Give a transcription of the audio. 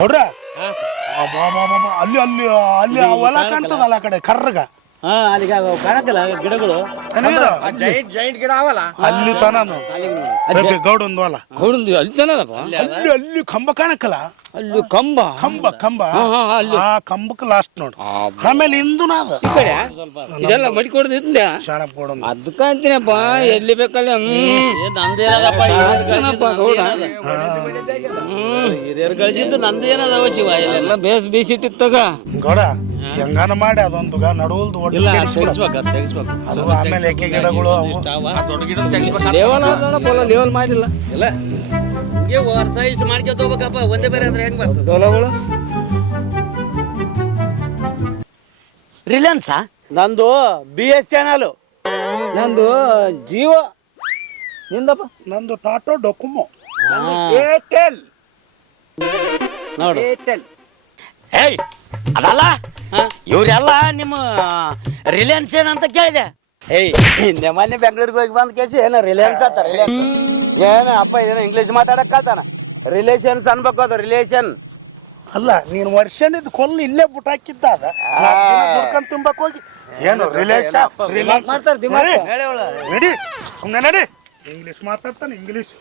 ನೋಡ್ರ ಅಲ್ಲಿ ಅಲ್ಲಿ ಅಲ್ಲಿ ಹೊಲ ಕಾಣ್ತದಲ್ಲ ಆ ಕಡೆ ಕರ್ರಗ ಅಲ್ಲಿ ಕಾಣಕ್ಕಲ್ಲ ಗಿಡಗಳು ಜೈಂಟ್ ಗಿಡ ಅವಲ್ಲ ಅಲ್ಲಿ ತನ ಗೌಡಂದು ಹೊಲ ಅಲ್ಲಿ ತನದಪ್ಪ ಅಲ್ಲಿ ಅಲ್ಲಿ ಕಂಬ ಕಾಣಕ್ಕಲ್ಲ ಅಲ್ಲಿ ಕಂಬ ಕಂಬ ಕಂಬ ಆ ಕಂಬಕ್ಕೆ ಲಾಸ್ಟ್ ನೋಡು ಆಮೇಲೆ ಇಂದು ನಾದ ಈ ಕಡೆ ಇದೆಲ್ಲ ಮಡಿಕೊಡ್ದಿದ್ದೆ ಶಾಣಪ್ಪ ಗೌಡ ಅದಕ್ಕ ಅಂತೀನಪ್ಪ ಎಲ್ಲಿ ಬೇಕಲ್ಲ ಹಿರಿಯರು ಗಳಿಸಿದ್ದು ನಂದೇನದವ ಶಿವ ಎಲ್ಲ ಬೇಸಿಟ್ಟಿತ್ತಾಗ ಗೌಡ ಹೆಂಗಾನ ಮಾಡಿ ಅದೊಂದು ನಡುವಲ್ದು ಅದು ಆಮೇಲೆ ಏಕೆ ಗಿಡಗಳು ದೊಡ್ಡ ಗಿಡ ತೆಗಿಸ್ಬೇಕು ಲೇವಲ್ ಮಾಡಿಲ್ಲ ಇಲ್ಲ ಹಿಂಗೆ ವರ್ಷ ಇಷ್ಟು ಮಾಡ್ಕೊತ ಹೋಗ್ಬೇಕಪ್ಪ ಒಂದೇ ಬೇರೆ ಅಂದ್ರೆ ಹೆಂಗ್ ಬರ್ತದೆ ಹೊಲಗಳು ರಿಲಯನ್ಸಾ ನಂದು BS ಚಾನಲ್ ನಂದು ಜಿಯೋ ನಿಂದಪ್ಪ ನಂದು ಟಾಟೋ ಡೊಕೊಮೊ ನೋಡು ಏಯ್ ಅದಲ್ಲ ಇವರೆಲ್ಲ ನಿಮ್ಮ ರಿಲಯನ್ಸ್ ಏನಂತ ಕೇಳಿದೆ. ಏಯ್ ಮೊನ್ನೆ ಬೆಂಗಳೂರಿಗೆ ಹೋಗಿ ಬಂದ ಕೇಸಿ ಏನ ರಿಲಯನ್ಸ್ ಅಂತ ರಿಲಯನ್ಸ್ ಏನ ಅಪ್ಪ ಏನೋ ಇಂಗ್ಲೀಷ್ ಮಾತಾಡಕ್ ಕಲ್ತಾನ ರಿಲೇಷನ್ಸ್ ಅನ್ಬೇಕು ಅದು ರಿಲೇಷನ್ ಅಲ್ಲ ನೀನು ವರ್ಷನಿದ್ ಕೊಲ್ಲು ಇಲ್ಲೇ ಬುಟ್ ಹಾಕಿದ್ದ ಅದ ದುಡ್ಕೊಂಡ್ ತುಂಬಕ್ ಹೋಗಿ ಏನು ರಿಲೇಷನ್ ಮಾಡ್ತಾರ ನಡಿ ಸುಮ್ಮನೆ ನಡಿ ಇಂಗ್ಲೀಷ್ ಮಾತಾಡ್ತಾನೆ ಇಂಗ್ಲೀಷ್